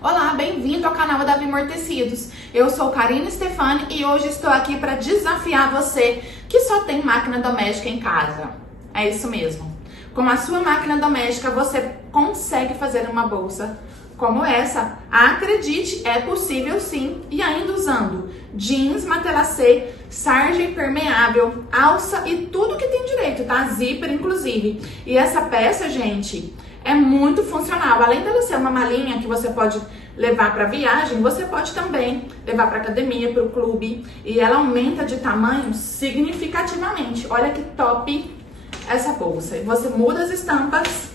Olá, bem-vindo ao canal da Avimor Tecidos. Eu sou Karina Stefani e hoje estou aqui para desafiar você que só tem máquina doméstica em casa. É isso mesmo. Com a sua máquina doméstica você consegue fazer uma bolsa como essa. Acredite, é possível sim, e ainda usando jeans, matelassé, sarja impermeável, alça e tudo que tem direito, tá? Zíper inclusive. E essa peça, gente, é muito funcional. Além dela ser uma malinha que você pode levar para viagem, você pode também levar para academia, para o clube, e ela aumenta de tamanho significativamente. Olha que top essa bolsa. E você muda as estampas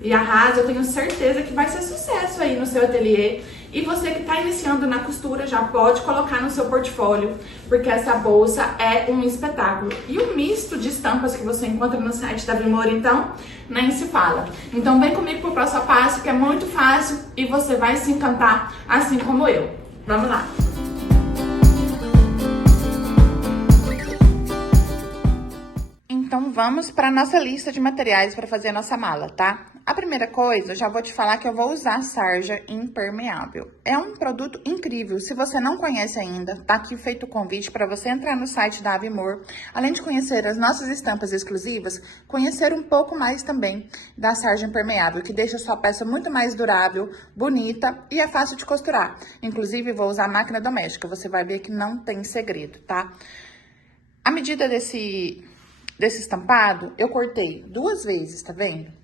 e arrasa. Eu tenho certeza que vai ser sucesso aí no seu ateliê. E você que está iniciando na costura já pode colocar no seu portfólio, porque essa bolsa é um espetáculo. E o misto de estampas que você encontra no site da Avimor, então, nem se fala. Então vem comigo pro passo a passo, que é muito fácil e você vai se encantar assim como eu. Vamos lá! Então vamos para a nossa lista de materiais para fazer a nossa mala, tá? A primeira coisa, eu já vou te falar que eu vou usar sarja impermeável. É um produto incrível. Se você não conhece ainda, tá aqui feito o convite para você entrar no site da Avimor. Além de conhecer as nossas estampas exclusivas, conhecer um pouco mais também da sarja impermeável, que deixa a sua peça muito mais durável, bonita e é fácil de costurar. Inclusive, vou usar máquina doméstica, você vai ver que não tem segredo, tá? A medida desse estampado, eu cortei 2 vezes, tá vendo?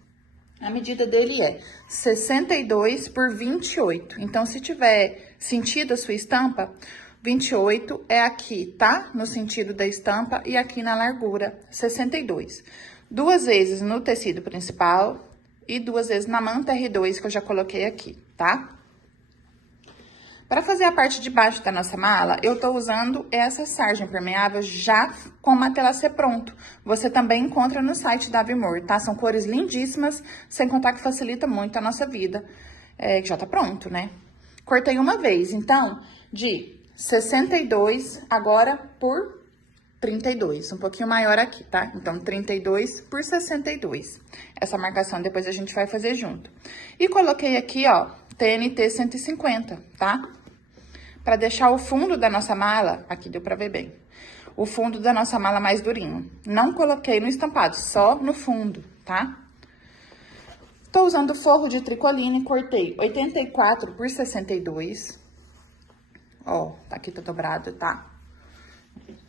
A medida dele é 62 por 28. Então, se tiver sentido a sua estampa, 28 é aqui, tá? No sentido da estampa e aqui na largura, 62. 2 vezes no tecido principal e 2 vezes na manta R2 que eu já coloquei aqui, tá? Para fazer a parte de baixo da nossa mala, eu tô usando essa sarja impermeável já com matelassé pronto. Você também encontra no site da Avimor, tá? São cores lindíssimas, sem contar que facilita muito a nossa vida, que já tá pronto, né? Cortei uma vez, então, de 62 agora por 32, um pouquinho maior aqui, tá? Então, 32 por 62. Essa marcação depois a gente vai fazer junto. E coloquei aqui, ó, TNT 150, tá? Pra deixar o fundo da nossa mala, aqui deu pra ver bem, o fundo da nossa mala mais durinho. Não coloquei no estampado, só no fundo, tá? Tô usando forro de tricoline, cortei 84 por 62. Ó, tá aqui, tá dobrado, tá?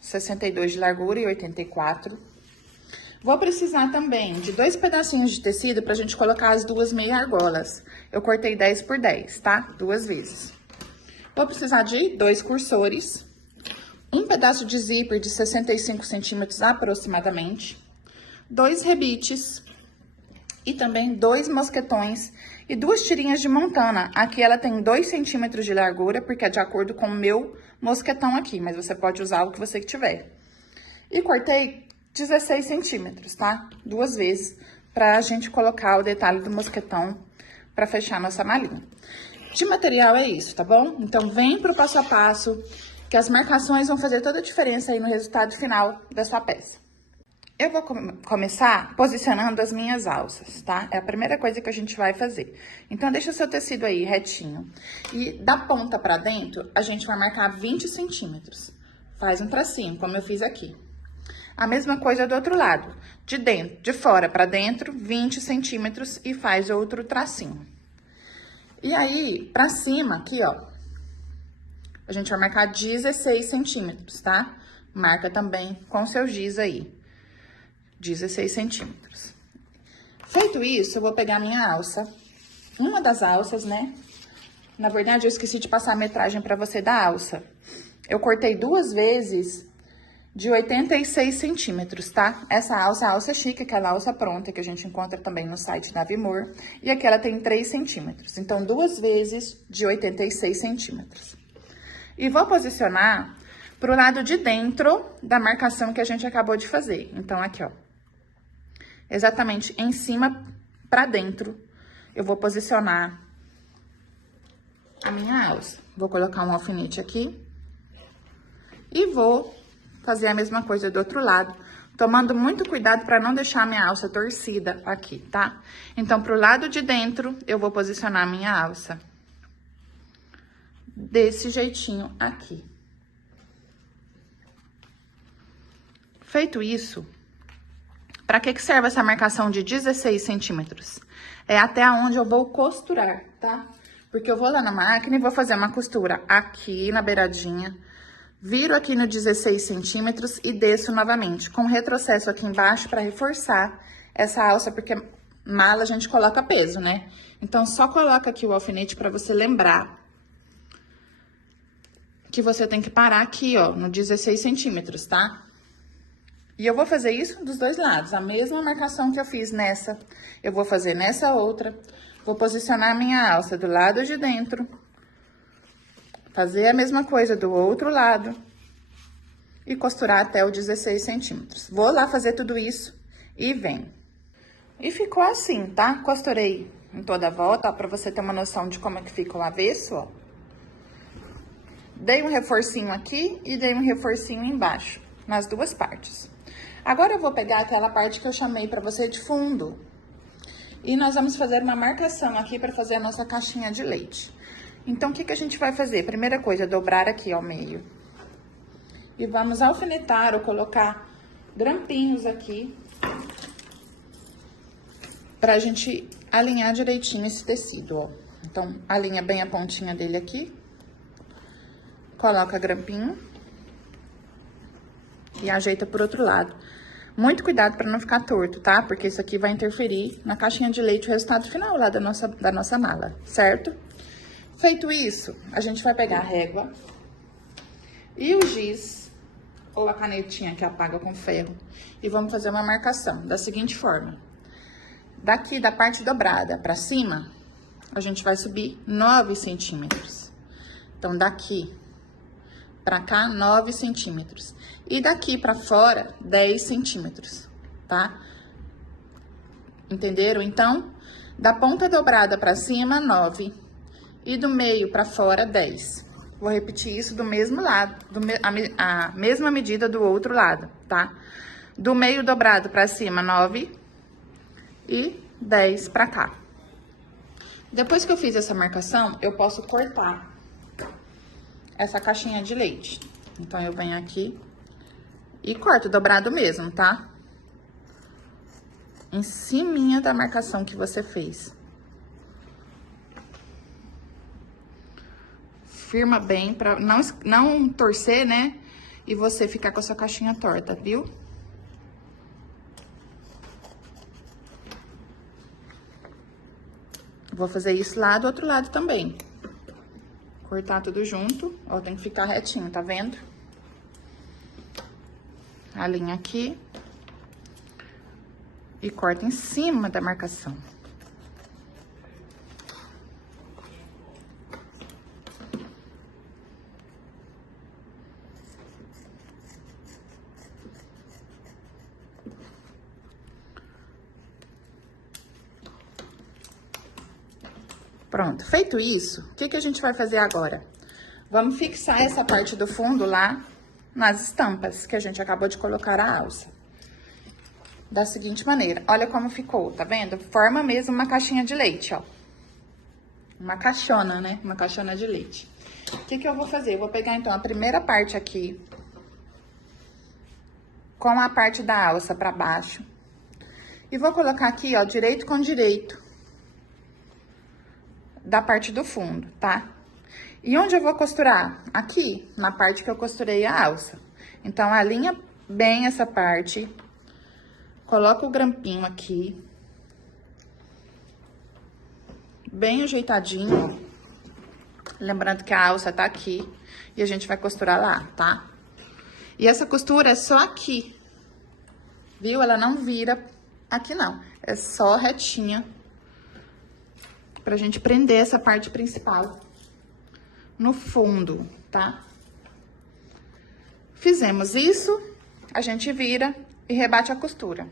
62 de largura e 84. Vou precisar também de 2 pedacinhos de tecido pra gente colocar as 2 meia argolas. Eu cortei 10 por 10, tá? 2 vezes. Vou precisar de 2 cursores, um pedaço de zíper de 65 centímetros aproximadamente, 2 rebites e também 2 mosquetões e 2 tirinhas de montana. Aqui ela tem 2 centímetros de largura, porque é de acordo com o meu mosquetão aqui, mas você pode usar o que você tiver. E cortei 16 centímetros, tá? 2 vezes, pra gente colocar o detalhe do mosquetão pra fechar nossa malinha. De material é isso, tá bom? Então, vem pro passo a passo, que as marcações vão fazer toda a diferença aí no resultado final da sua peça. Eu vou começar posicionando as minhas alças, tá? É a primeira coisa que a gente vai fazer. Então, deixa o seu tecido aí retinho. E da ponta pra dentro, a gente vai marcar 20 centímetros. Faz um tracinho, como eu fiz aqui. A mesma coisa do outro lado. De fora pra dentro, 20 centímetros e faz outro tracinho. E aí, pra cima, aqui, ó, a gente vai marcar 16 centímetros, tá? Marca também com seu giz aí, 16 centímetros. Feito isso, eu vou pegar minha alça, uma das alças, né? Na verdade, eu esqueci de passar a metragem pra você da alça. Eu cortei 2 vezes de 86 centímetros, tá? Essa alça é a alça chique, aquela alça pronta que a gente encontra também no site da Avimor. E aqui ela tem 3 centímetros. Então, 2 vezes de 86 centímetros. E vou posicionar pro lado de dentro da marcação que a gente acabou de fazer. Então, aqui, ó. Exatamente em cima pra dentro, eu vou posicionar a minha alça. Vou colocar um alfinete aqui. E vou fazer a mesma coisa do outro lado, tomando muito cuidado para não deixar a minha alça torcida aqui, tá? Então, pro lado de dentro, eu vou posicionar a minha alça. desse jeitinho aqui. Feito isso, para que serve essa marcação de 16 centímetros? É até onde eu vou costurar, tá? Porque eu vou lá na máquina e vou fazer uma costura aqui na beiradinha, viro aqui no 16 centímetros e desço novamente, com retrocesso aqui embaixo para reforçar essa alça, porque mala a gente coloca peso, né? Então, só coloca aqui o alfinete para você lembrar que você tem que parar aqui, ó, no 16 centímetros, tá? E eu vou fazer isso dos dois lados, a mesma marcação que eu fiz nessa, eu vou fazer nessa outra, vou posicionar a minha alça do lado de dentro, fazer a mesma coisa do outro lado e costurar até o 16 centímetros. Vou lá fazer tudo isso e venho. E ficou assim, tá? Costurei em toda a volta, ó, pra você ter uma noção de como é que fica o avesso, ó. Dei um reforcinho aqui e dei um reforcinho embaixo, nas duas partes. Agora, eu vou pegar aquela parte que eu chamei pra você de fundo. E nós vamos fazer uma marcação aqui pra fazer a nossa caixinha de leite. Então, o que a gente vai fazer? Primeira coisa, dobrar aqui ao meio. E vamos alfinetar ou colocar grampinhos aqui. Pra gente alinhar direitinho esse tecido, ó. Então, alinha bem a pontinha dele aqui. Coloca grampinho. E ajeita por outro lado. Muito cuidado para não ficar torto, tá? Porque isso aqui vai interferir na caixinha de leite, o resultado final lá da nossa mala, certo? Feito isso, a gente vai pegar a régua e o giz, ou a canetinha que apaga com ferro, e vamos fazer uma marcação da seguinte forma. Daqui, da parte dobrada para cima, a gente vai subir 9 centímetros. Então, daqui pra cá, 9 centímetros. E daqui pra fora, 10 centímetros, tá? Entenderam? Então, da ponta dobrada pra cima, 9. E do meio pra fora, 10. Vou repetir isso do mesmo lado, a mesma medida do outro lado, tá? Do meio dobrado pra cima, 9. E 10 pra cá. Depois que eu fiz essa marcação, eu posso cortar essa caixinha de leite. Então, eu venho aqui e corto dobrado mesmo, tá? Em ciminha da marcação que você fez. Firma bem pra não torcer, né? E você ficar com a sua caixinha torta, viu? Vou fazer isso lá do outro lado também. Cortar tudo junto, ó, tem que ficar retinho, tá vendo? Alinha aqui. E corta em cima da marcação. Pronto, feito isso, o que a gente vai fazer agora? Vamos fixar essa parte do fundo lá nas estampas que a gente acabou de colocar a alça. Da seguinte maneira, olha como ficou, tá vendo? Forma mesmo uma caixinha de leite, ó. Uma caixona, né? Uma caixona de leite. O que eu vou fazer? Eu vou pegar, então, a primeira parte aqui, com a parte da alça pra baixo. E vou colocar aqui, ó, direito com direito da parte do fundo, tá? E onde eu vou costurar? Aqui, na parte que eu costurei a alça. Então, alinha bem essa parte. Coloca o grampinho aqui. Bem ajeitadinho. Lembrando que a alça tá aqui. E a gente vai costurar lá, tá? E essa costura é só aqui. Viu? Ela não vira aqui, não. É só retinha. Pra gente prender essa parte principal no fundo, tá? Fizemos isso, a gente vira e rebate a costura.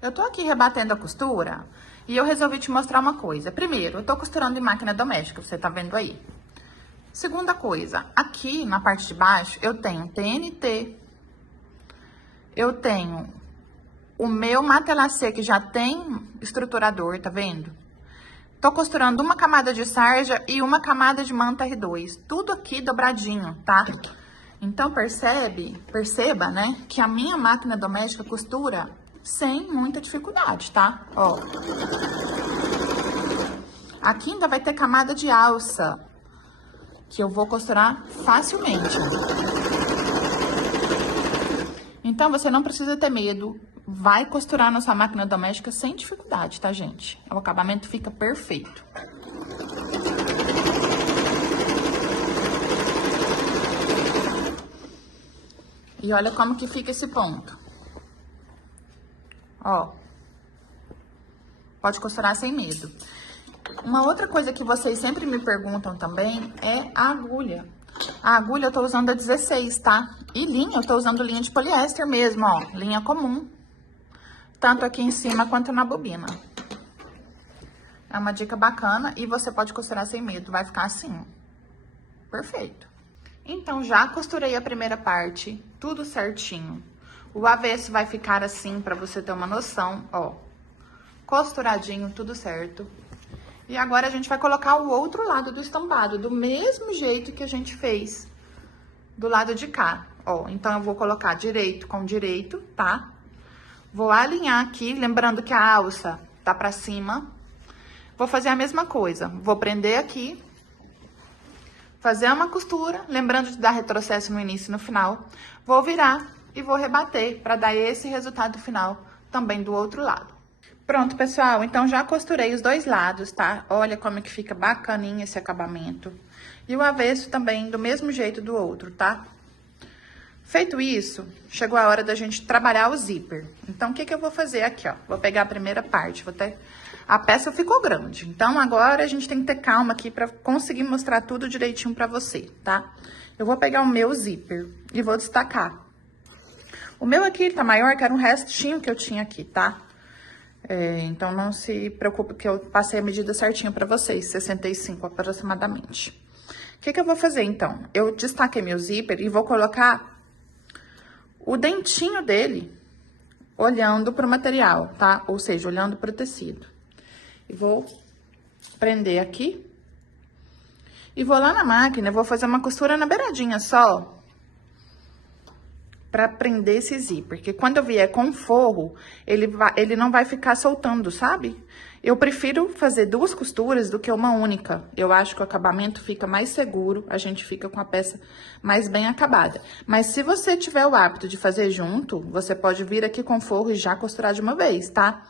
Eu tô aqui rebatendo a costura e eu resolvi te mostrar uma coisa. Primeiro, eu tô costurando em máquina doméstica, você tá vendo aí. Segunda coisa, aqui na parte de baixo eu tenho TNT, eu tenho o meu matelacê que já tem estruturador, tá vendo? Tô costurando uma camada de sarja e uma camada de manta R2. Tudo aqui dobradinho, tá? Então, perceba, né, que a minha máquina doméstica costura sem muita dificuldade, tá? Ó. Aqui ainda vai ter camada de alça, que eu vou costurar facilmente. Então, você não precisa ter medo. Vai costurar na sua máquina doméstica sem dificuldade, tá, gente? O acabamento fica perfeito. E olha como que fica esse ponto. Ó. Pode costurar sem medo. Uma outra coisa que vocês sempre me perguntam também é a agulha. A agulha eu tô usando a 16, tá? E linha, eu tô usando linha de poliéster mesmo, ó. Linha comum. Tanto aqui em cima quanto na bobina. É uma dica bacana e você pode costurar sem medo. Vai ficar assim, ó. Perfeito. Então, já costurei a primeira parte, tudo certinho. O avesso vai ficar assim, pra você ter uma noção, ó. Costuradinho, tudo certo. E agora a gente vai colocar o outro lado do estampado, do mesmo jeito que a gente fez do lado de cá, ó. Então, eu vou colocar direito com direito, tá? Vou alinhar aqui, lembrando que a alça tá pra cima. Vou fazer a mesma coisa, vou prender aqui, fazer uma costura, lembrando de dar retrocesso no início e no final. Vou virar e vou rebater pra dar esse resultado final também do outro lado. Pronto, pessoal, então já costurei os dois lados, tá? Olha como que fica bacaninha esse acabamento. E o avesso também, do mesmo jeito do outro, tá? Feito isso, chegou a hora da gente trabalhar o zíper. Então, o que que eu vou fazer aqui, ó? Vou pegar a primeira parte, a peça ficou grande. Então, agora a gente tem que ter calma aqui pra conseguir mostrar tudo direitinho pra você, tá? Eu vou pegar o meu zíper e vou destacar. O meu aqui tá maior que era um restinho que eu tinha aqui, tá? Então, não se preocupe que eu passei a medida certinha pra vocês, 65 aproximadamente. O que que eu vou fazer, então? Eu destaquei meu zíper e vou colocar o dentinho dele olhando pro material, tá? Ou seja, olhando pro tecido. E vou prender aqui. E vou lá na máquina, vou fazer uma costura na beiradinha só, pra prender esse zíper, porque quando eu vier com forro, ele não vai ficar soltando, sabe? Eu prefiro fazer duas costuras do que uma única. Eu acho que o acabamento fica mais seguro, a gente fica com a peça mais bem acabada. Mas se você tiver o hábito de fazer junto, você pode vir aqui com forro e já costurar de uma vez, tá?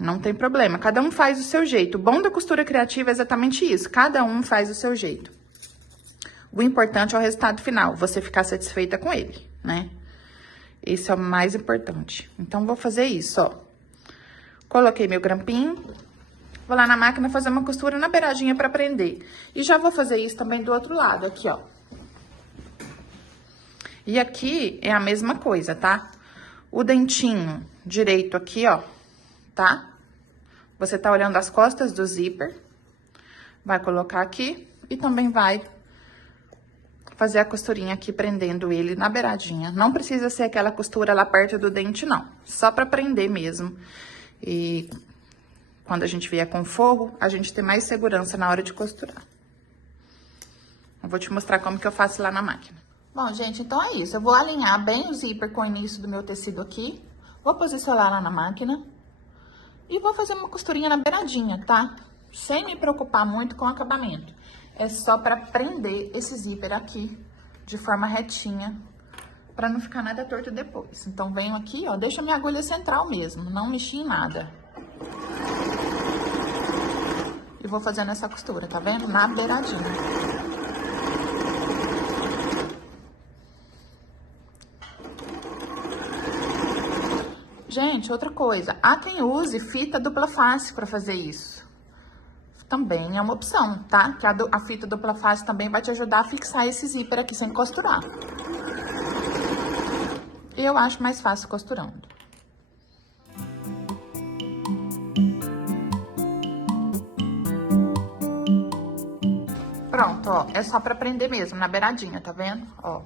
Não tem problema, cada um faz o seu jeito. O bom da costura criativa é exatamente isso, cada um faz o seu jeito. O importante é o resultado final, você ficar satisfeita com ele, né? Esse é o mais importante. Então, vou fazer isso, ó. Coloquei meu grampinho, vou lá na máquina fazer uma costura na beiradinha pra prender. E já vou fazer isso também do outro lado, aqui, ó. E aqui é a mesma coisa, tá? O dentinho direito aqui, ó, tá? Você tá olhando as costas do zíper, vai colocar aqui e também vai fazer a costurinha aqui, prendendo ele na beiradinha. Não precisa ser aquela costura lá perto do dente, não. Só pra prender mesmo. E quando a gente vier com forro, a gente tem mais segurança na hora de costurar. Eu vou te mostrar como que eu faço lá na máquina. Bom, gente, então é isso. Eu vou alinhar bem o zíper com o início do meu tecido aqui. Vou posicionar lá na máquina. E vou fazer uma costurinha na beiradinha, tá? Sem me preocupar muito com o acabamento. É só pra prender esse zíper aqui de forma retinha, pra não ficar nada torto depois. Então, venho aqui, ó, deixo a minha agulha central mesmo, não mexi em nada. E vou fazendo essa costura, tá vendo? Na beiradinha. Gente, outra coisa, há quem use fita dupla face pra fazer isso. Também é uma opção, tá? Que a fita dupla face também vai te ajudar a fixar esse zíper aqui sem costurar. Eu acho mais fácil costurando. Pronto, ó, é só pra prender mesmo, na beiradinha, tá vendo? Ó.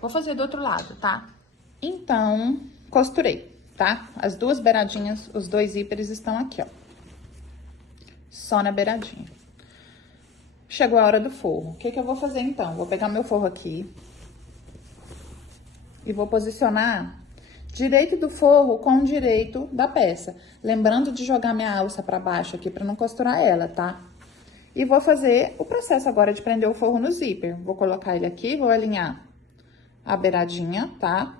Vou fazer do outro lado, tá? Então, costurei, tá? As duas beiradinhas, os dois zíperes estão aqui, ó. só na beiradinha. Chegou a hora do forro. O que que eu vou fazer, então? Vou pegar meu forro aqui e vou posicionar direito do forro com o direito da peça. Lembrando de jogar minha alça pra baixo aqui pra não costurar ela, tá? E vou fazer o processo agora de prender o forro no zíper. Vou colocar ele aqui, vou alinhar a beiradinha, tá?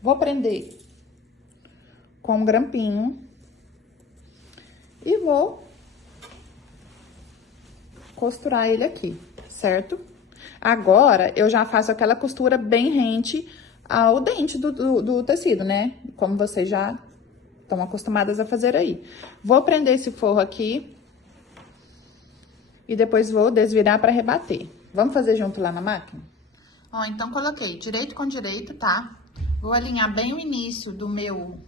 Vou prender com um grampinho e vou costurar ele aqui, certo? Agora, eu já faço aquela costura bem rente ao dente do tecido, né? Como vocês já estão acostumadas a fazer aí. Vou prender esse forro aqui e depois vou desvirar para rebater. Vamos fazer junto lá na máquina? Ó, então coloquei direito com direito, tá? Vou alinhar bem o início do meu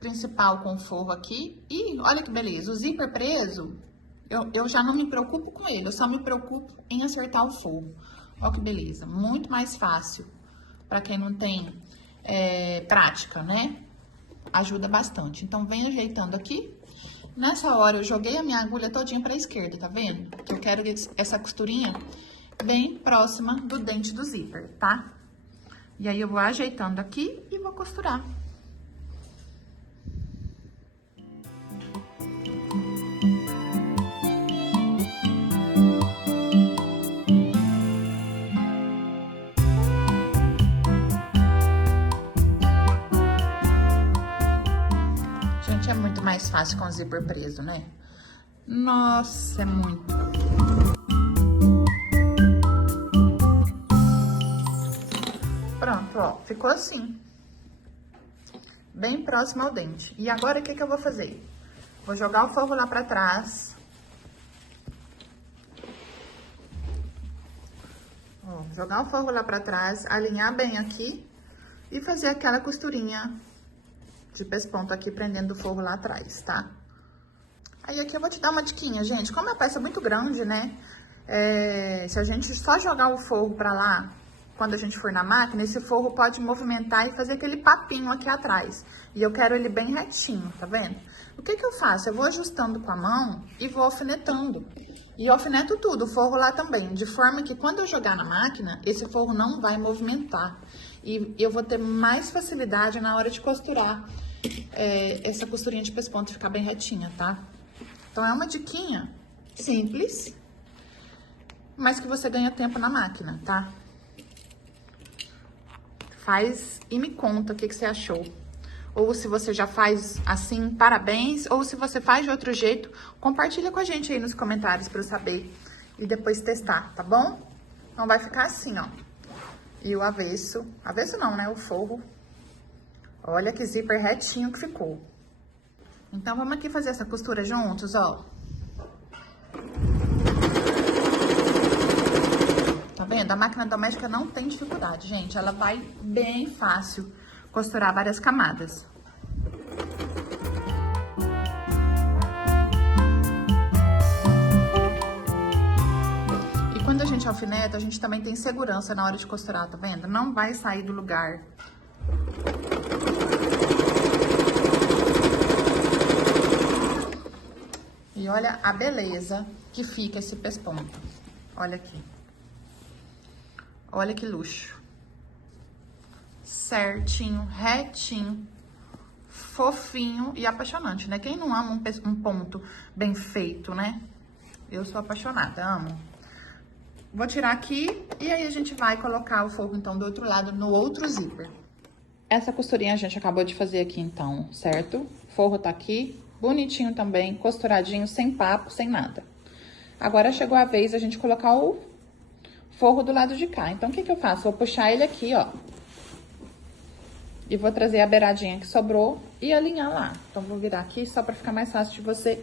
principal com o forro aqui. E olha que beleza, o zíper preso, eu já não me preocupo com ele, eu só me preocupo em acertar o forro. Ó que beleza, muito mais fácil para quem não tem prática, né? Ajuda bastante. Então, vem ajeitando aqui. Nessa hora, eu joguei a minha agulha todinha pra esquerda, tá vendo? Que eu quero essa costurinha bem próxima do dente do zíper, tá? E aí, eu vou ajeitando aqui e vou costurar. Gente, é muito mais fácil com o zíper preso, né? Nossa, é muito. Pronto, ó, ficou assim. Bem próximo ao dente. E agora, o que que eu vou fazer? Vou jogar o forro lá pra trás. Ó, jogar o forro lá pra trás, alinhar bem aqui e fazer aquela costurinha de pesponto aqui, prendendo o forro lá atrás, tá? Aí, aqui eu vou te dar uma diquinha, gente. Como a peça é muito grande, né? Se a gente só jogar o forro pra lá, quando a gente for na máquina, esse forro pode movimentar e fazer aquele papinho aqui atrás. E eu quero ele bem retinho, tá vendo? O que que eu faço? Eu vou ajustando com a mão e vou alfinetando. E eu alfineto tudo, o forro lá também, de forma que quando eu jogar na máquina, esse forro não vai movimentar. E eu vou ter mais facilidade na hora de costurar essa costurinha de pesponto ficar bem retinha, tá? Então, é uma diquinha simples, mas que você ganha tempo na máquina, tá? Faz e me conta o que que você achou. Ou se você já faz assim, parabéns. Ou se você faz de outro jeito, compartilha com a gente aí nos comentários pra eu saber. E depois testar, tá bom? Então, vai ficar assim, ó. E o avesso... Avesso não, né? O forro. Olha que zíper retinho que ficou. Então, vamos aqui fazer essa costura juntos, ó. Tá vendo? A máquina doméstica não tem dificuldade, gente. Ela vai bem fácil costurar várias camadas. E quando a gente alfineta, a gente também tem segurança na hora de costurar, tá vendo? Não vai sair do lugar. E olha a beleza que fica esse pesponto. Olha aqui. Olha que luxo. Certinho, retinho, fofinho e apaixonante, né? Quem não ama um ponto bem feito, né? Eu sou apaixonada, amo. Vou tirar aqui e aí a gente vai colocar o forro, então, do outro lado, no outro zíper. Essa costurinha a gente acabou de fazer aqui, então, certo? O forro tá aqui. Bonitinho também, costuradinho, sem papo, sem nada. Agora, chegou a vez a gente colocar o forro do lado de cá. Então, o que que eu faço? Vou puxar ele aqui, ó. E vou trazer a beiradinha que sobrou e alinhar lá. Então, vou virar aqui só pra ficar mais fácil de você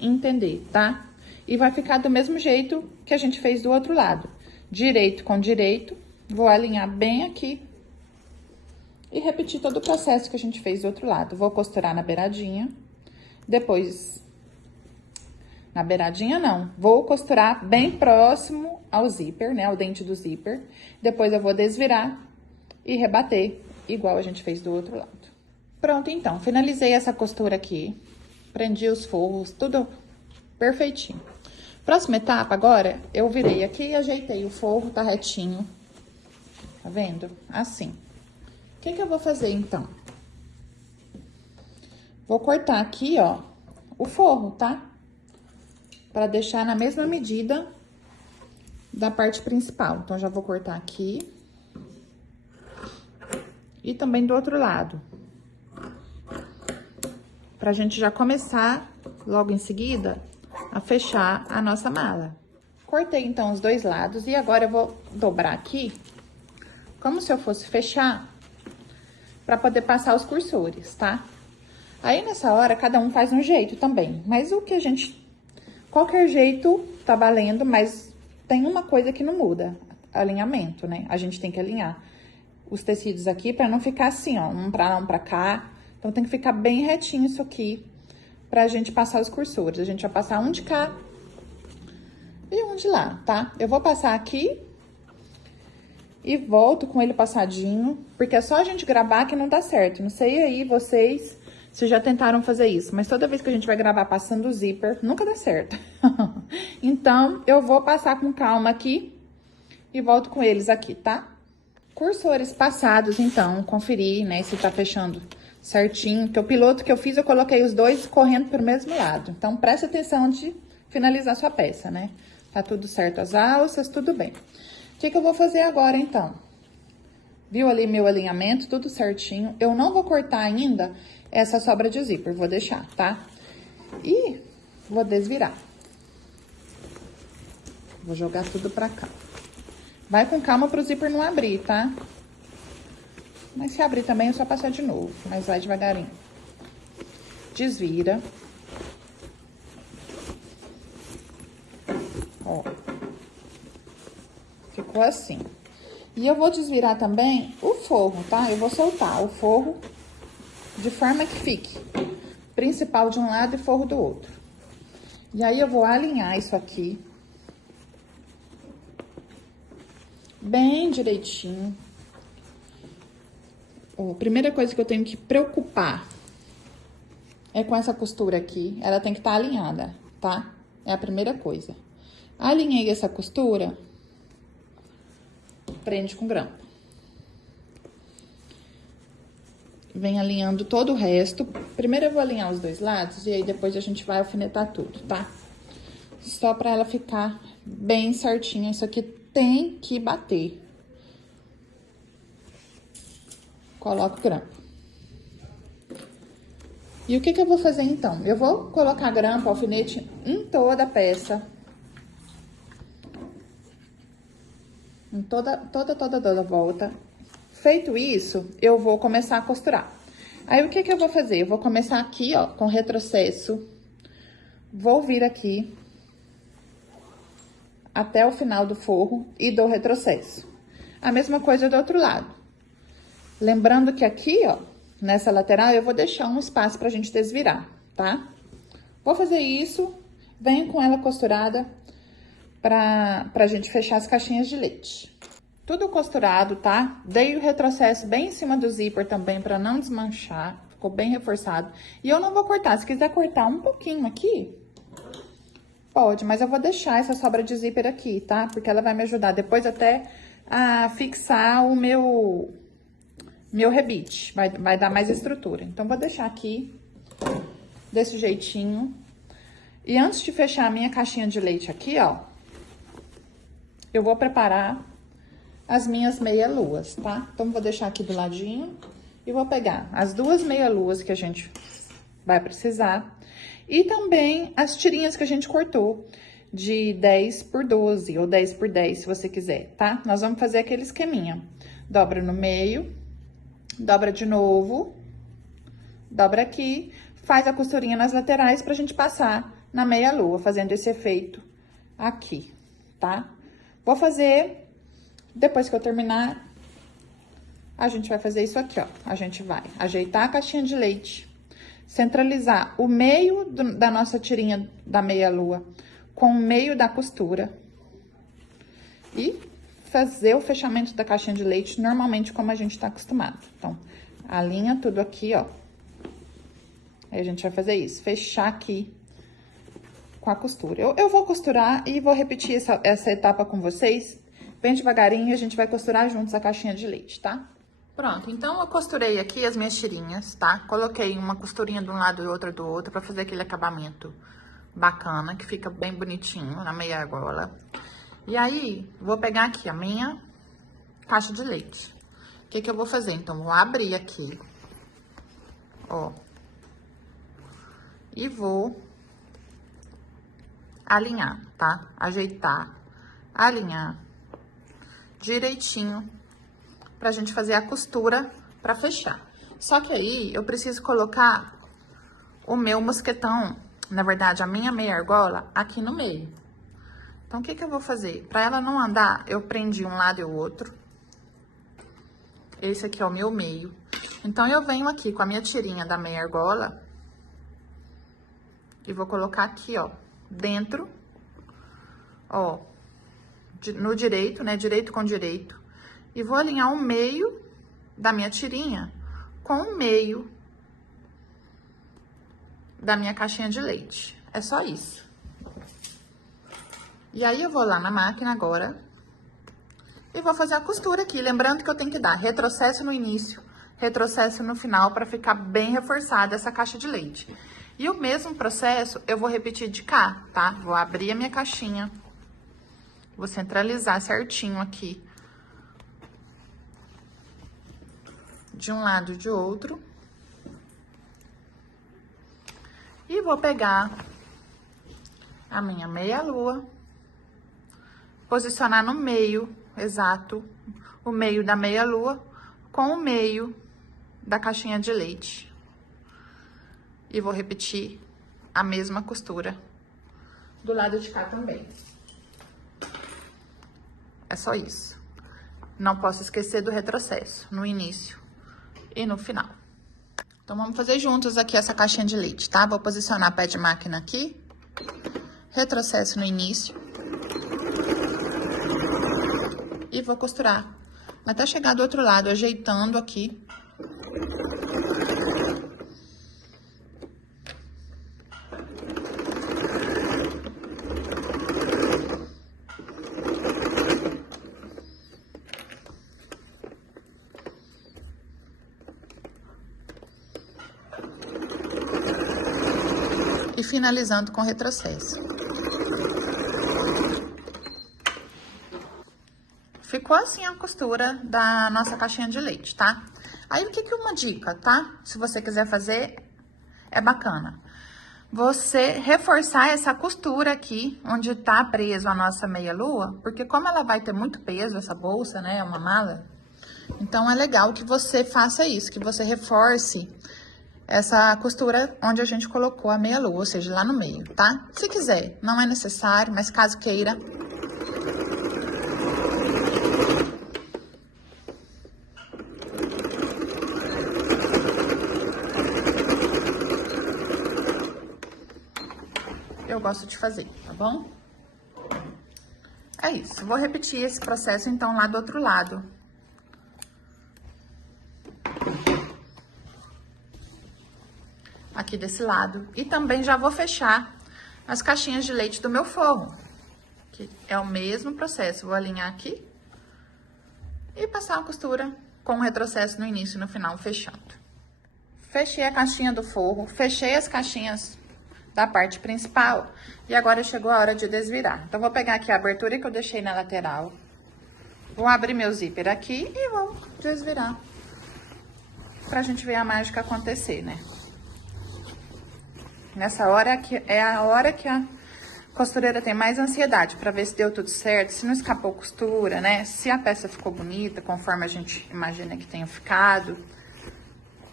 entender, tá? E vai ficar do mesmo jeito que a gente fez do outro lado. Direito com direito. Vou alinhar bem aqui. E repetir todo o processo que a gente fez do outro lado. Vou costurar na beiradinha. Depois, na beiradinha não, vou costurar bem próximo ao zíper, né, ao dente do zíper. Depois eu vou desvirar e rebater, igual a gente fez do outro lado. Pronto, então, finalizei essa costura aqui. Prendi os forros, tudo perfeitinho. Próxima etapa, agora, eu virei aqui e ajeitei o forro, tá retinho. Tá vendo? Assim. O que eu vou fazer, então? Vou cortar aqui, ó, o forro, tá? Pra deixar na mesma medida da parte principal. Então, já vou cortar aqui. E também do outro lado. Pra gente já começar, logo em seguida, a fechar a nossa mala. Cortei, então, os dois lados. E agora, eu vou dobrar aqui, como se eu fosse fechar, pra poder passar os cursores, tá? Aí, nessa hora, cada um faz um jeito também. Mas o que a gente... Qualquer jeito tá valendo, mas tem uma coisa que não muda. Alinhamento, né? A gente tem que alinhar os tecidos aqui pra não ficar assim, ó. Um pra lá, um pra cá. Então, tem que ficar bem retinho isso aqui pra gente passar os cursores. A gente vai passar um de cá e um de lá, tá? Eu vou passar aqui e volto com ele passadinho, porque é só a gente gravar que não dá certo. Não sei aí vocês se já tentaram fazer isso, mas toda vez que a gente vai gravar passando o zíper, nunca dá certo. Então, eu vou passar com calma aqui e volto com eles aqui, tá? Cursores passados, então, conferir, né, se tá fechando certinho. Porque o piloto que eu fiz, eu coloquei os dois correndo pro mesmo lado. Então, preste atenção de finalizar sua peça, né? Tá tudo certo as alças, tudo bem. O que eu vou fazer agora, então? Viu ali meu alinhamento, tudo certinho. Eu não vou cortar ainda essa sobra de zíper, vou deixar, tá? E vou desvirar. Vou jogar tudo pra cá. Vai com calma pro zíper não abrir, tá? Mas se abrir também é só passar de novo, mas vai devagarinho. Desvira. Ó. Ficou assim. E eu vou desvirar também o forro, tá? Eu vou soltar o forro de forma que fique principal de um lado e forro do outro. E aí, eu vou alinhar isso aqui bem direitinho. A primeira coisa que eu tenho que preocupar é com essa costura aqui. Ela tem que estar alinhada, tá? É a primeira coisa. Alinhei essa costura, prende com grampo. Vem alinhando todo o resto. Primeiro eu vou alinhar os dois lados e aí depois a gente vai alfinetar tudo, tá? Só pra ela ficar bem certinha. Isso aqui tem que bater. Coloco o grampo. E o que eu vou fazer, então? Eu vou colocar grampo, alfinete em toda a peça. Em toda a volta. Feito isso, eu vou começar a costurar. Aí, o que eu vou fazer? Eu vou começar aqui, ó, com retrocesso. Vou vir aqui até o final do forro e dou retrocesso. A mesma coisa do outro lado. Lembrando que aqui, ó, nessa lateral, eu vou deixar um espaço pra gente desvirar, tá? Vou fazer isso, venho com ela costurada pra gente fechar as caixinhas de leite. Tudo costurado, tá? Dei o retrocesso bem em cima do zíper também, pra não desmanchar. Ficou bem reforçado. E eu não vou cortar. Se quiser cortar um pouquinho aqui, pode. Mas eu vou deixar essa sobra de zíper aqui, tá? Porque ela vai me ajudar depois até a fixar o meu rebite. Vai dar mais estrutura. Então, vou deixar aqui desse jeitinho. E antes de fechar a minha caixinha de leite aqui, ó, eu vou preparar as minhas meia-luas, tá? Então, vou deixar aqui do ladinho e vou pegar as duas meia-luas que a gente vai precisar e também as tirinhas que a gente cortou de 10 por 12 ou 10 por 10, se você quiser, tá? Nós vamos fazer aquele esqueminha. Dobra no meio, dobra de novo, dobra aqui, faz a costurinha nas laterais pra gente passar na meia-lua, fazendo esse efeito aqui, tá? Vou fazer... Depois que eu terminar, a gente vai fazer isso aqui, ó. A gente vai ajeitar a caixinha de leite, centralizar o meio da nossa tirinha da meia-lua com o meio da costura e fazer o fechamento da caixinha de leite normalmente como a gente tá acostumado. Então, alinha tudo aqui, ó. Aí a gente vai fazer isso, fechar aqui com a costura. Eu vou costurar e vou repetir essa etapa com vocês. Bem devagarinho, a gente vai costurar juntos a caixinha de leite, tá? Pronto, então eu costurei aqui as minhas tirinhas, tá? Coloquei uma costurinha de um lado e outra do outro pra fazer aquele acabamento bacana, que fica bem bonitinho na meia argola. E aí, vou pegar aqui a minha caixa de leite. O que que eu vou fazer? Então, vou abrir aqui, ó. E vou alinhar, tá? Ajeitar, alinhar direitinho pra gente fazer a costura pra fechar. Só que aí, eu preciso colocar o meu mosquetão, na verdade, a minha meia argola, aqui no meio. Então, o que que eu vou fazer? Pra ela não andar, eu prendi um lado e o outro. Esse aqui é o meu meio. Então, eu venho aqui com a minha tirinha da meia argola e vou colocar aqui, ó, dentro, ó, no direito, né, direito com direito. E vou alinhar o meio da minha tirinha com o meio da minha caixinha de leite. É só isso. E aí, eu vou lá na máquina agora e vou fazer a costura aqui. Lembrando que eu tenho que dar retrocesso no início, retrocesso no final, para ficar bem reforçada essa caixa de leite. E o mesmo processo eu vou repetir de cá, tá? Vou abrir a minha caixinha, vou centralizar certinho aqui, de um lado e de outro. E vou pegar a minha meia-lua, posicionar no meio, exato, o meio da meia-lua com o meio da caixinha de leite. E vou repetir a mesma costura do lado de cá também. É só isso. Não posso esquecer do retrocesso no início e no final. Então, vamos fazer juntos aqui essa caixinha de leite, tá? Vou posicionar pé de máquina aqui, retrocesso no início e vou costurar até chegar do outro lado, ajeitando aqui. E finalizando com retrocesso. Ficou assim a costura da nossa caixinha de leite, tá? Aí, o que que uma dica, tá? Se você quiser fazer, é bacana. Você reforçar essa costura aqui, onde tá preso a nossa meia-lua, porque como ela vai ter muito peso, essa bolsa, né, é uma mala, então é legal que você faça isso, que você reforce essa costura onde a gente colocou a meia-lua, ou seja, lá no meio, tá? Se quiser, não é necessário, mas caso queira. Eu gosto de fazer, tá bom? É isso, vou repetir esse processo, então, lá do outro lado. Aqui desse lado. E também já vou fechar as caixinhas de leite do meu forro, que é o mesmo processo. Vou alinhar aqui e passar a costura com o retrocesso no início e no final, fechando. Fechei a caixinha do forro, fechei as caixinhas da parte principal e agora chegou a hora de desvirar. Então, vou pegar aqui a abertura que eu deixei na lateral, vou abrir meu zíper aqui e vou desvirar pra gente ver a mágica acontecer, né? Nessa hora que é a hora que a costureira tem mais ansiedade pra ver se deu tudo certo, se não escapou costura, né? Se a peça ficou bonita, conforme a gente imagina que tenha ficado.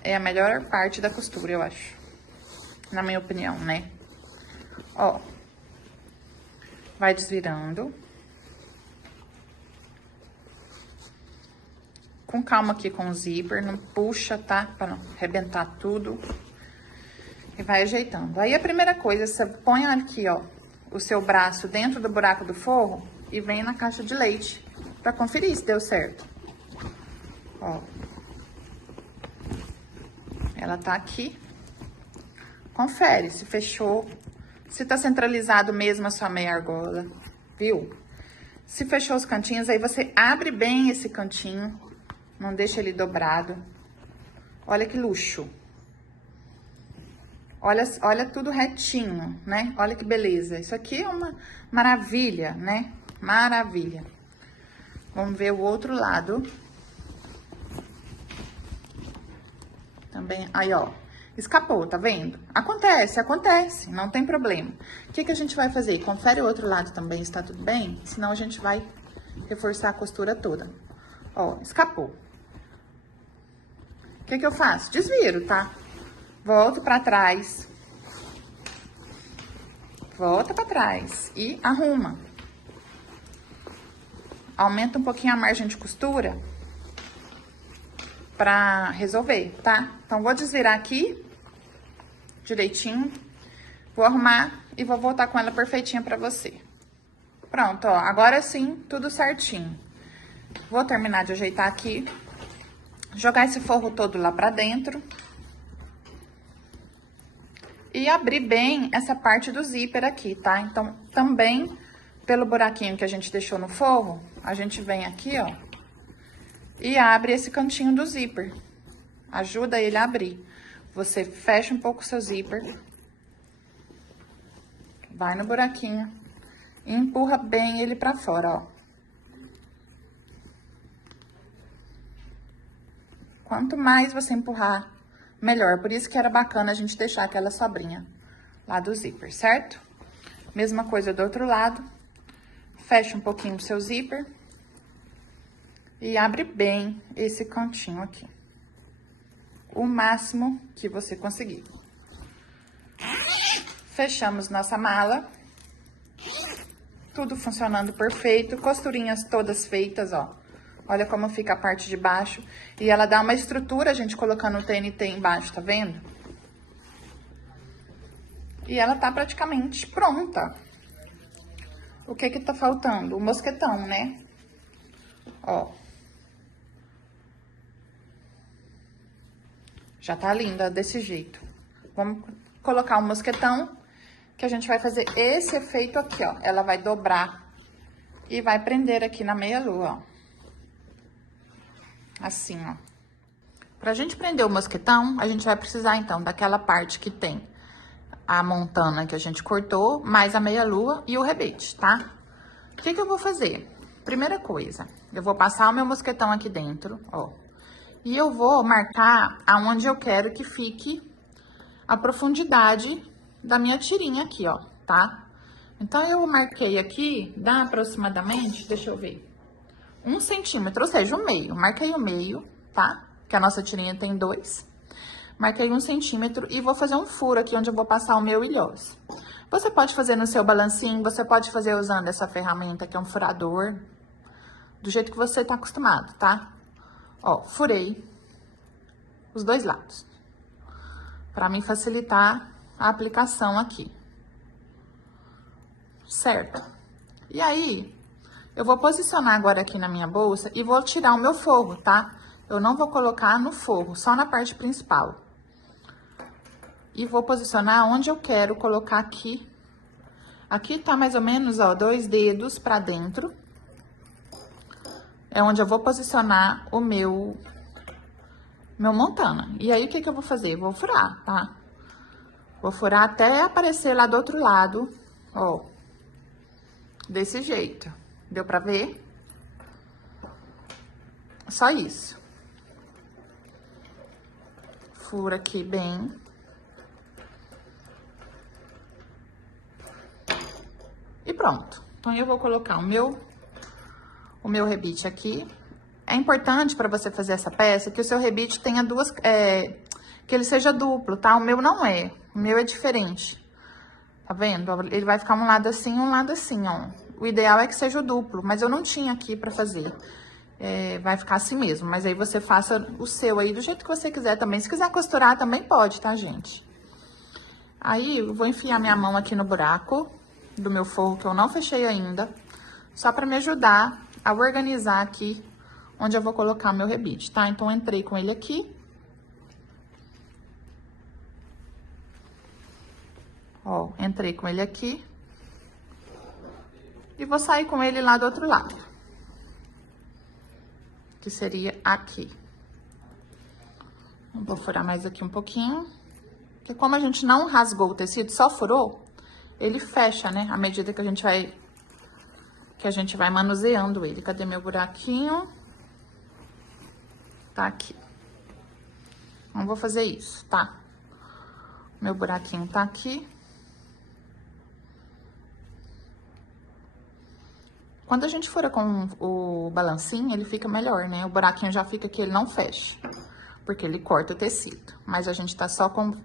É a melhor parte da costura, eu acho. Na minha opinião, né? Ó. Vai desvirando. Com calma aqui com o zíper, não puxa, tá? Pra não arrebentar tudo. E vai ajeitando. Aí, a primeira coisa, você põe aqui, ó, o seu braço dentro do buraco do forro e vem na caixa de leite pra conferir se deu certo. Ó. Ela tá aqui. confere se fechou, se tá centralizado mesmo a sua meia argola, viu? Se fechou os cantinhos, aí você abre bem esse cantinho, não deixa ele dobrado. Olha que luxo. Olha tudo retinho, né? Olha que beleza. Isso aqui é uma maravilha, né? Maravilha. Vamos ver o outro lado. Também, aí, ó. Escapou, tá vendo? Acontece, não tem problema. O que que a gente vai fazer? Confere o outro lado também, está tudo bem? Senão a gente vai reforçar a costura toda. Ó, escapou. O que que eu faço? Desviro, tá? Volto pra trás. Volta pra trás e arruma. Aumenta um pouquinho a margem de costura pra resolver, tá? Então, vou desvirar aqui direitinho. Vou arrumar e vou voltar com ela perfeitinha pra você. Pronto, ó. Agora sim, tudo certinho. Vou terminar de ajeitar aqui. Jogar esse forro todo lá pra dentro. E abrir bem essa parte do zíper aqui, tá? Então, também, pelo buraquinho que a gente deixou no forro, a gente vem aqui, ó, e abre esse cantinho do zíper. Ajuda ele a abrir. Você fecha um pouco o seu zíper, vai no buraquinho e empurra bem ele pra fora, ó. Quanto mais você empurrar, melhor. Por isso que era bacana a gente deixar aquela sobrinha lá do zíper, certo? Mesma coisa do outro lado. Fecha um pouquinho o seu zíper. E abre bem esse cantinho aqui. O máximo que você conseguir. Fechamos nossa mala. Tudo funcionando perfeito. Costurinhas todas feitas, ó. Olha como fica a parte de baixo. E ela dá uma estrutura, a gente colocando o TNT embaixo, tá vendo? E ela tá praticamente pronta. O que que tá faltando? O mosquetão, né? Ó. Já tá linda desse jeito. Vamos colocar o mosquetão, que a gente vai fazer esse efeito aqui, ó. Ela vai dobrar e vai prender aqui na meia-lua, ó. Assim, ó. Pra gente prender o mosquetão, a gente vai precisar, então, daquela parte que tem a montana que a gente cortou, mais a meia-lua e o rebete, tá? O que que eu vou fazer? Primeira coisa, eu vou passar o meu mosquetão aqui dentro, ó. E eu vou marcar aonde eu quero que fique a profundidade da minha tirinha aqui, ó, tá? Então, eu marquei aqui, dá aproximadamente, deixa eu ver, 1 centímetro, ou seja, o meio. Marquei o meio, tá? Que a nossa tirinha tem 2. Marquei 1 centímetro e vou fazer um furo aqui onde eu vou passar o meu ilhós. Você pode fazer no seu balancinho, você pode fazer usando essa ferramenta que é um furador, do jeito que você tá acostumado, tá? Ó, furei os 2 lados, pra mim facilitar a aplicação aqui. Certo? E aí, eu vou posicionar agora aqui na minha bolsa e vou tirar o meu forro, tá? Eu não vou colocar no forro, só na parte principal. E vou posicionar onde eu quero colocar aqui. Aqui tá mais ou menos, ó, 2 dedos pra dentro. É onde eu vou posicionar o meu montana. E aí, o que que eu vou fazer? Vou furar, tá? Vou furar até aparecer lá do outro lado, ó. Desse jeito. Deu pra ver? Só isso. Fura aqui bem. E pronto. Então, eu vou colocar o meu rebite aqui. É importante para você fazer essa peça que o seu rebite tenha que ele seja duplo, tá? O meu não é. O meu é diferente. Tá vendo? Ele vai ficar um lado assim, ó. O ideal é que seja o duplo, mas eu não tinha aqui pra fazer. Vai ficar assim mesmo, mas aí você faça o seu aí do jeito que você quiser também. Se quiser costurar, também pode, tá, gente? Aí, eu vou enfiar minha mão aqui no buraco do meu forro, que eu não fechei ainda, só pra me ajudar a organizar aqui onde eu vou colocar meu rebite, tá? Então, entrei com ele aqui. Entrei com ele aqui. E vou sair com ele lá do outro lado. Que seria aqui. Vou furar mais aqui um pouquinho. Porque como a gente não rasgou o tecido, só furou, ele fecha, né? À medida que a gente vai manuseando ele. Cadê meu buraquinho? Tá aqui. Não vou fazer isso, tá? Meu buraquinho tá aqui. Quando a gente fura com o balancinho, ele fica melhor, né? O buraquinho já fica que ele não fecha, porque ele corta o tecido. Mas a gente tá só com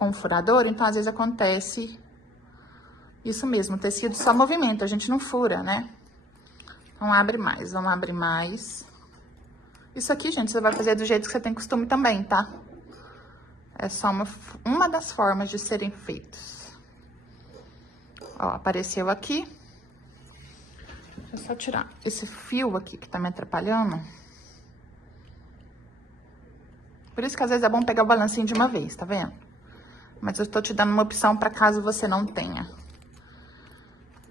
o furador, então às vezes acontece isso mesmo, o tecido só movimenta, a gente não fura, né? Então abre mais, vamos abrir mais. Isso aqui, gente, você vai fazer do jeito que você tem costume também, tá? É só uma das formas de serem feitos. Ó, apareceu aqui. Deixa eu só tirar esse fio aqui que tá me atrapalhando. Por isso que às vezes é bom pegar o balancinho de uma vez, tá vendo? Mas eu tô te dando uma opção pra caso você não tenha.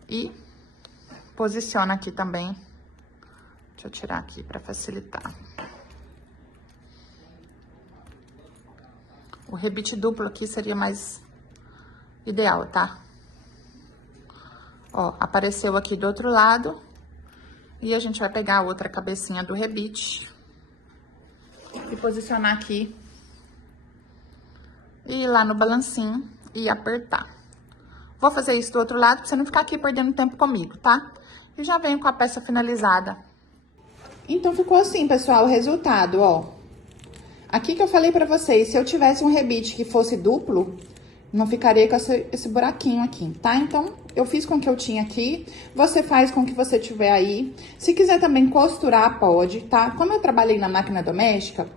E posiciona aqui também. Deixa eu tirar aqui pra facilitar. O rebite duplo aqui seria mais ideal, tá? Ó, apareceu aqui do outro lado. E a gente vai pegar a outra cabecinha do rebite. E posicionar aqui. E ir lá no balancinho e apertar. Vou fazer isso do outro lado pra você não ficar aqui perdendo tempo comigo, tá? E já venho com a peça finalizada. Então, ficou assim, pessoal, o resultado, ó. Aqui que eu falei pra vocês, se eu tivesse um rebite que fosse duplo, não ficaria com esse buraquinho aqui, tá? Então, eu fiz com o que eu tinha aqui, você faz com o que você tiver aí. Se quiser também costurar, pode, tá? Como eu trabalhei na máquina doméstica,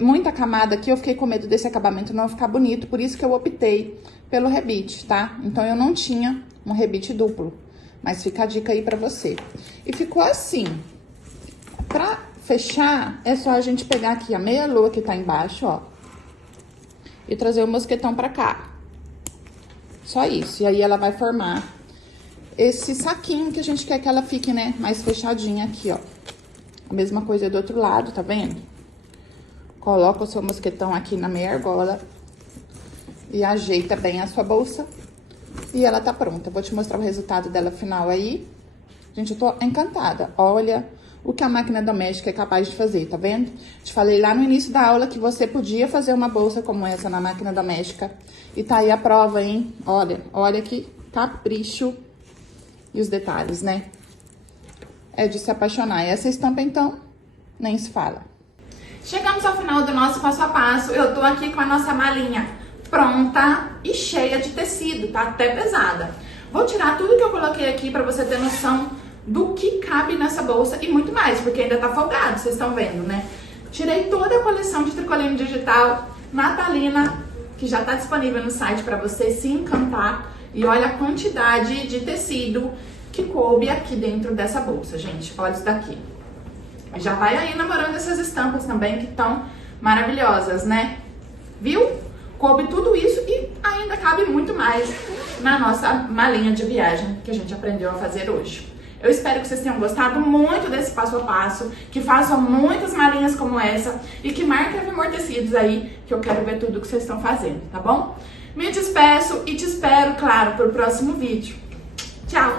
muita camada aqui, eu fiquei com medo desse acabamento não ficar bonito, por isso que eu optei pelo rebite, tá? Então, eu não tinha um rebite duplo, mas fica a dica aí pra você. E ficou assim. Pra fechar, é só a gente pegar aqui a meia lua que tá embaixo, ó, e trazer o mosquetão pra cá. Só isso. E aí, ela vai formar esse saquinho que a gente quer que ela fique, né, mais fechadinha aqui, ó. A mesma coisa do outro lado, tá vendo? Coloca o seu mosquetão aqui na meia argola e ajeita bem a sua bolsa. E ela tá pronta. Eu vou te mostrar o resultado dela final aí. Gente, eu tô encantada. Olha o que a máquina doméstica é capaz de fazer, tá vendo? Te falei lá no início da aula que você podia fazer uma bolsa como essa na máquina doméstica. E tá aí a prova, hein? Olha, olha que capricho. E os detalhes, né? É de se apaixonar. E essa estampa, então, nem se fala. Chegamos ao final do nosso passo a passo. Eu tô aqui com a nossa malinha pronta e cheia de tecido, tá? Até pesada. Vou tirar tudo que eu coloquei aqui pra você ter noção do que cabe nessa bolsa e muito mais, porque ainda tá folgado, vocês estão vendo, né? Tirei toda a coleção de tricoline digital natalina, que já tá disponível no site pra você se encantar. E olha a quantidade de tecido que coube aqui dentro dessa bolsa, gente. Olha isso daqui. Já vai aí namorando essas estampas também, que estão maravilhosas, né? Viu? Coube tudo isso e ainda cabe muito mais na nossa malinha de viagem que a gente aprendeu a fazer hoje. Eu espero que vocês tenham gostado muito desse passo a passo, que façam muitas malinhas como essa e que marquem a Vimor Tecidos aí, que eu quero ver tudo que vocês estão fazendo, tá bom? Me despeço e te espero, claro, pro próximo vídeo. Tchau!